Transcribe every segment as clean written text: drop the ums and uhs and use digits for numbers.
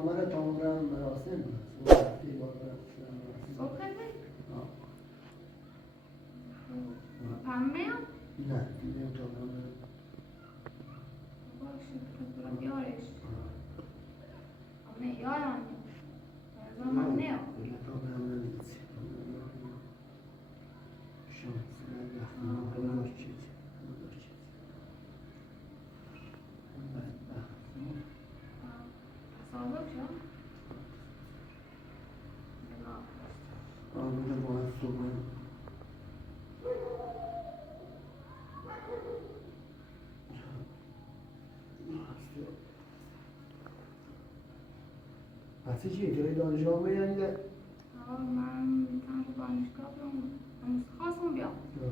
آمده تا برم مراسم وقتی با برم صبح کنی؟ پمه هم؟ نه دیگه تا برم باشه تو برم بیارش نه یارم از من نه تا برم نمیسی شانس نه وقتی چیز تصادف شد؟ آمده باید صبح پس چی؟ جای دانشگاه بیانده؟ من میتونم تو دانشگاه بیام امروز خواستم بیام به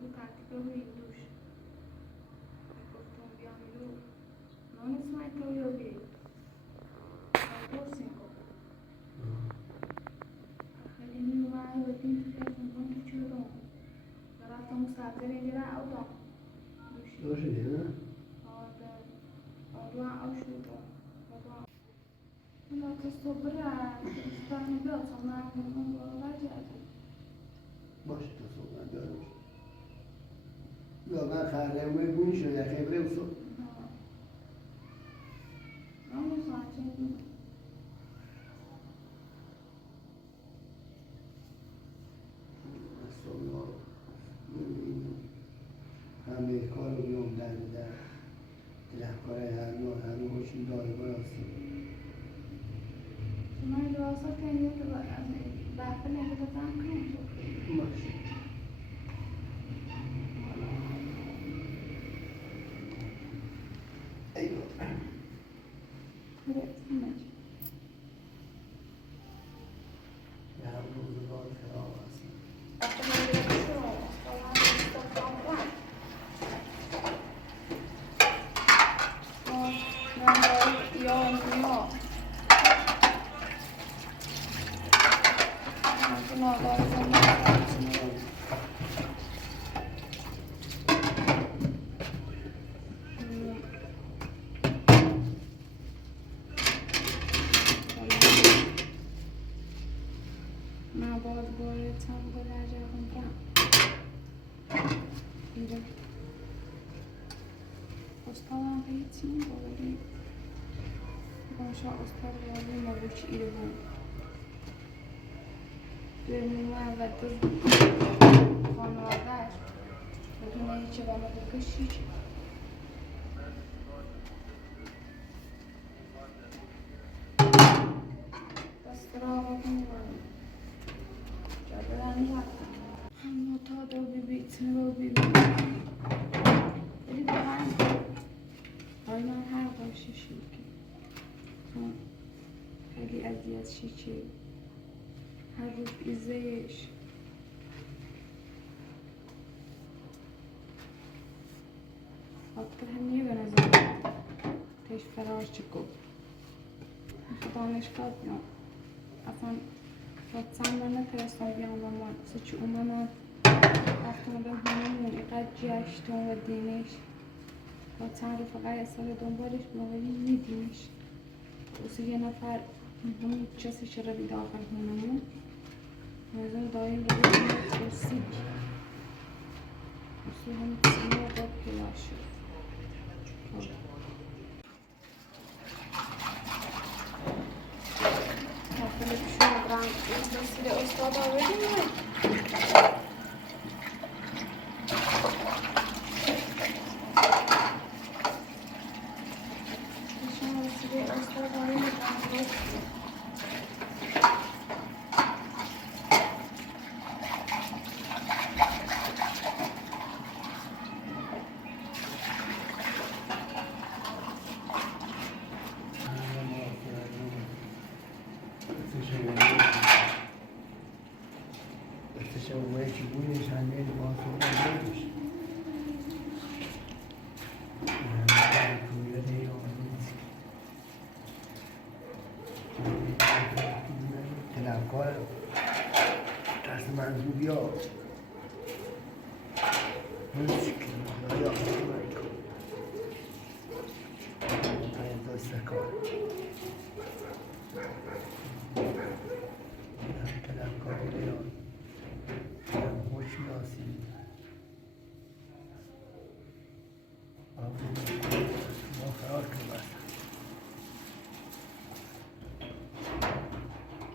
اون ترتیب روی دوش گفتم بیام رو نانیسمای تو یا بی پرسیم کن خیلی میومد و دیم تو کردم تو چورم رفتم مستقل اینجا را اودام دوشی دیده؟ آدوان او شدم اونا که صبح استانی بیاد تا من باور کردم باشه تا صبح دارم یا من خرده اوی بونی شد یا خیبره و صبح همون ساعته بود از صبح همه کار رو بیام در درکاره هر باشیم داره براسیم من دراسا کنیم که بحث نگذارم کنم باشه ایوه برسیم به هم روزگار خراب هستیم Ustalam eğitim böyle başa ustalarla mavuç ilmu. Dönümler ve düz konular. Bugün hiç bana bakış hiç. Bastıra bakın. Cadıran yaptım. Nota da bir bitsin ve bir آیا هر قاششی که خیلی اذیت شیشه هر روز ایزهش اکتر هم نیه به نظر تش فرار چکو دانشگاه بیام اصلا لطفاً من نترستم بیام و من سچ اومنا رفتم به همون اینقدر جشتون و دینش با چند رفقه سال دنبالش موقعی میدیمش واسه یه نفر همون کسی چرا بیده آخر هونمون نظر دایم رو بودیم ترسید واسه همون کسی رو پلاش شد تفلی بشون برم این بسیده استاد آوردیم ما فرار کنم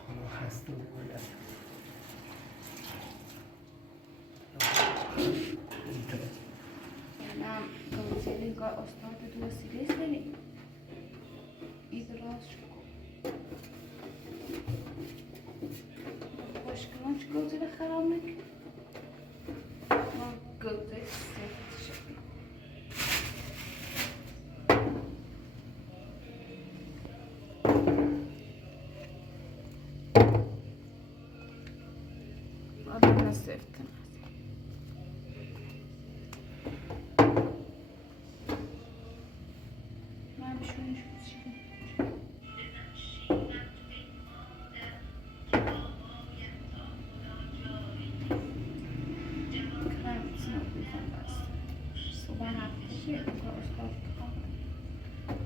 خدا خسته بودم نعم دوزيلي قا أستاذ دوسيلي سلي إدراس شكو وشكلون شكو زي خرامك ما قلت سيفت شكل أنا سيفت ما بشون شو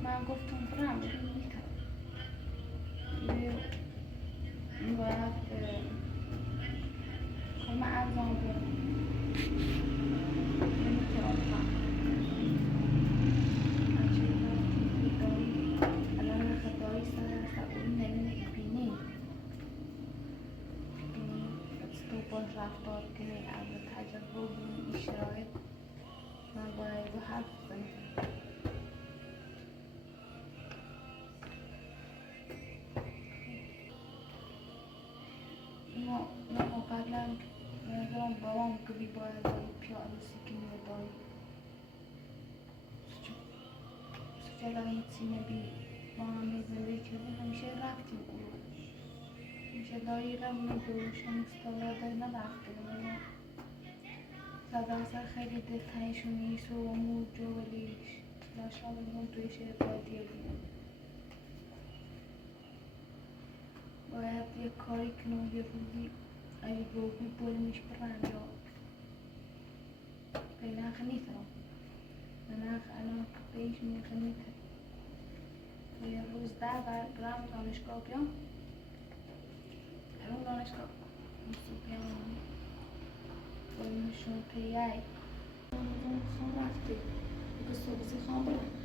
ما گفتم برام میکنم باید کم ارزان برم نمیتونم الان خدایی سر اون نمیبینی تو باش رفتار کنی از تجربه و این شرایط من باید رو حرف بزنم نه قبلا نظرم بابام که بی باید پیاده سکنی و دایی سجل این سینه بی با هم زندگی کردیم همیشه رفتیم گروه همیشه دایی رم ندوشم استواده نرفتیم صداسر خیلی دلتنشون نیست و امور جوالیش لاشا بگم توی شهر بادیه بیم باید یک کاری کنم یه روزی اگه گوگی بولمش برن یا به نخ نیتم به نخ الان پیش میخه نیتم یه روز برم دانشگاه بیام الان دانشگاه بیام بولمشون پیای خان رفته بگه صبحی خان برم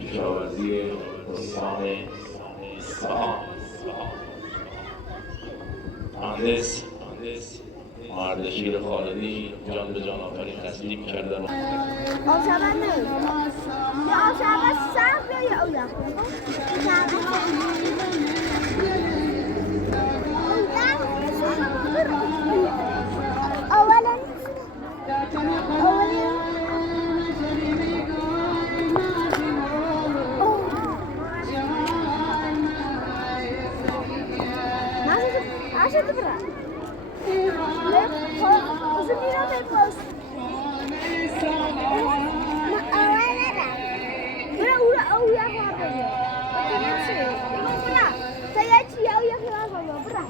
کشاورزی استان اصفهان مهندس مردشیر خالدی جان به جان آفرین تصدیق کردن. آب شبن نه یا آب شبن سرد یا او یخ اولا عشان تبرع وشو بينا بالبوست ولا أو يا خالد نفسي يقول بلا سيأتي أو يا خالد برا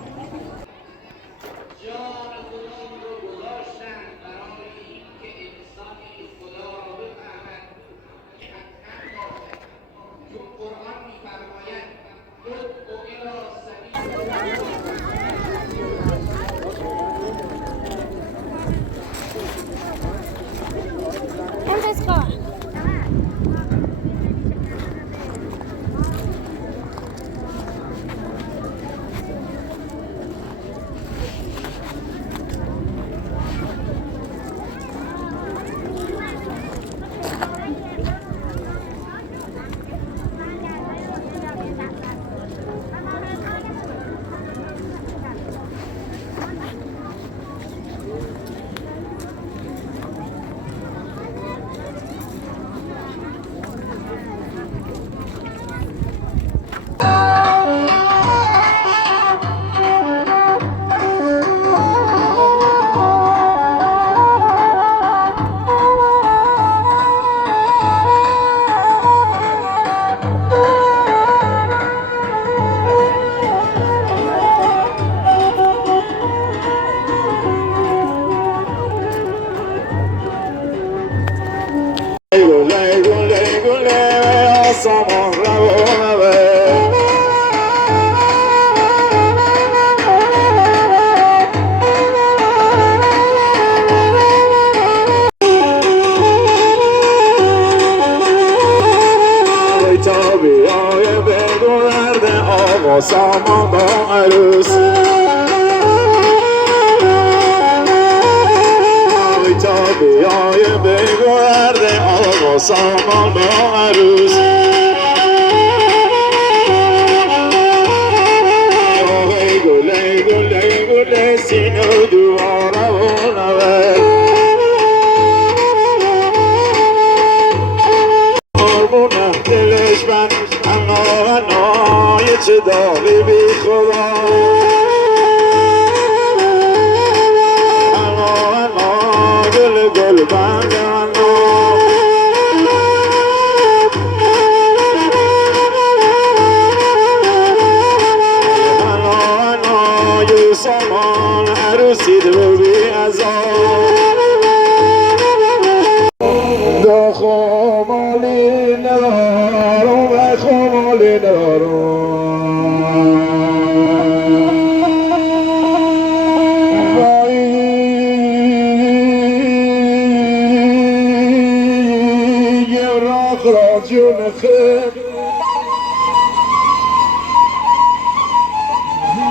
سامان با عروس تا بیای بگرده آقا سامان با عروس گله گله گله سینو دواره و نوه آرمونه دلش بند چه داری بی خدا انا گل گل بند انا یه سامان عروسی دو بی ازا خمالی ندارم و خمالی ندارم جون خير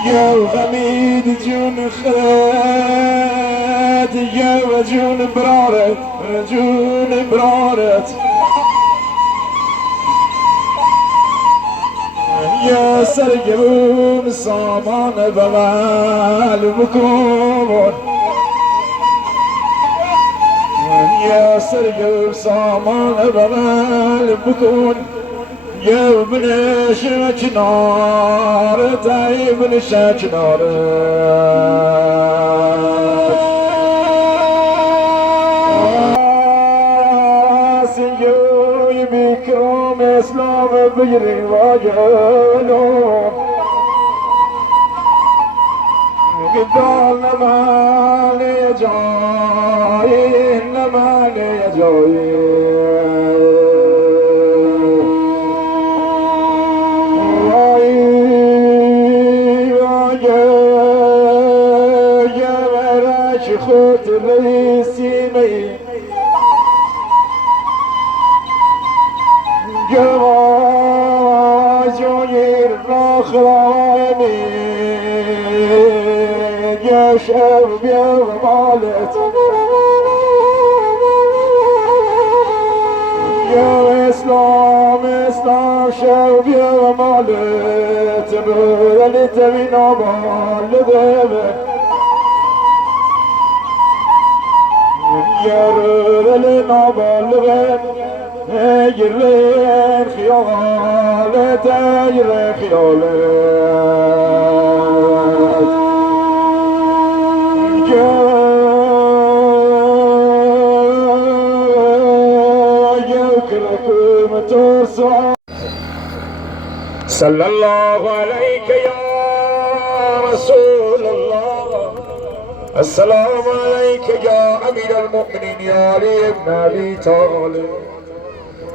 يا غميد جون خير يا جون برارت جون برارت يا سرقون سامان بغال بكون يا سرقب سامان بغال بكون يا ابن شك نار تاي ابن شك نار سيوي بكرم اسلام بجري واجهنو قدام مالي جاي مالي جاي يا مراش خوت رئيسي مي جواز ير نخراني شب بیا مالت یا اسلام شب بیا مالت بردلی تبین آبالده يرل نابالغ يرين خيالات يرين خيالات يكركم ترسع صلى الله عليك يا رسول الله السلام عليك يا أمير المؤمنين يا علي بن أبي طالب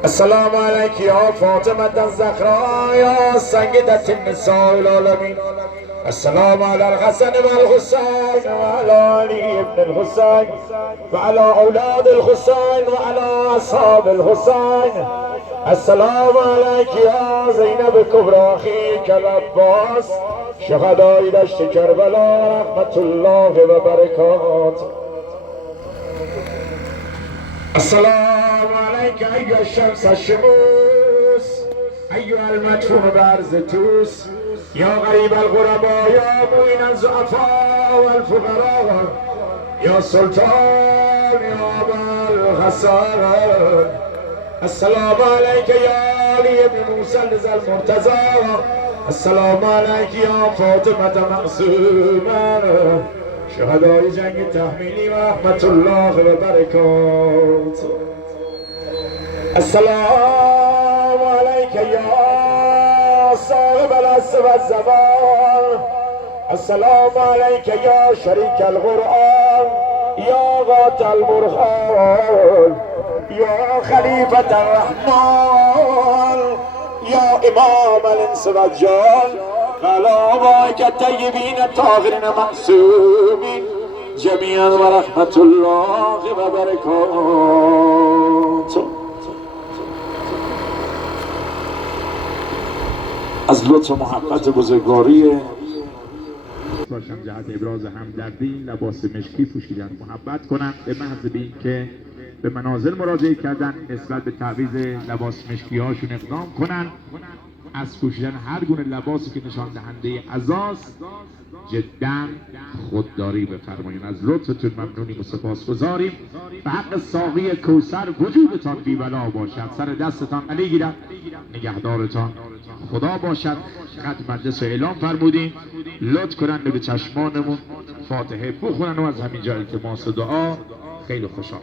السلام عليك يا فاطمة الزهراء يا سيدة النساء العالمين السلام على الحسن والحسين وعلى علي بن الحسين وعلى أولاد الحسين وعلى أصحاب الحسين السلام عليك يا زينب كبرى أخيك العباس شهداء دشت کربلا رحمة الله وبركاته السلام عليك أيها الشمس الشموس أيها المدفون بأرض توس يا غريب الغرباء يا معين الضعفاء والفقراء يا سلطان يا أبا الحسن السلام عليك يا علي بن موسى المرتضى السلام عليك يا فاطمة معصومة شهداء جنگ تحمیلی ورحمة الله وبركاته السلام عليك يا صاحب العصر والزمان السلام عليك يا شريك القرآن يا غات البرهان يا خليفة الرحمن يا إمام الإنس والجان على آبائك الطيبين الطاهرين معصومين جميعا ورحمة الله وبركاته از لطف محبت بزرگواری باشم جهت ابراز همدردی لباس مشکی پوشیدن محبت کنند به محض این که به منازل مراجعه کردن نسبت به تعویض لباس مشکی هاشون اقدام کنند از پوشیدن هر گونه لباسی که نشان دهنده عزاست جدا خودداری بفرمایید. از لطفتون ممنونیم و سپاسگزاریم. به حق ساقی کوثر وجودتان بی بلا باشد، سر دستتان علی گیرد، نگهدارتان خدا باشد. خط مجلس اعلام فرمودیم لطف کنند به چشمانمون فاتحه بخونن و از همین جا التماس دعا. خیلی خوشحال